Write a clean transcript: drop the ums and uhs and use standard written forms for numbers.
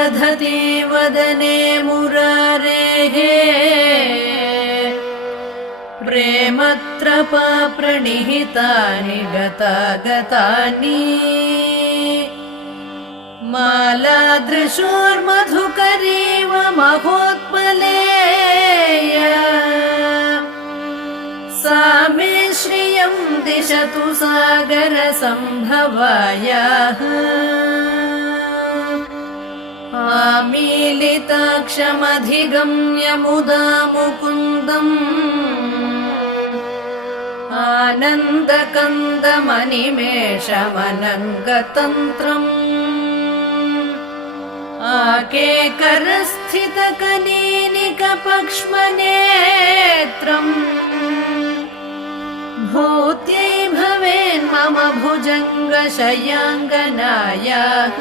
दधति वदने मुरारेः प्रेमत्रपा प्रणिहितानि गतागतानि मालादृशोर्मधुकरीव महोत्पलेय सा मे श्रियं दिशतु सागरसम्भवायाः आमीलिताक्षमधिगम्य मुदा मुकुन्दम् आनन्दकन्दमनिमेषमनङ्गतन्त्रम् आकेकरस्थितकनीनिकपक्ष्मनेत्रम् भूत्यै भवेन्मम भुजङ्गशयाङ्गनायाः।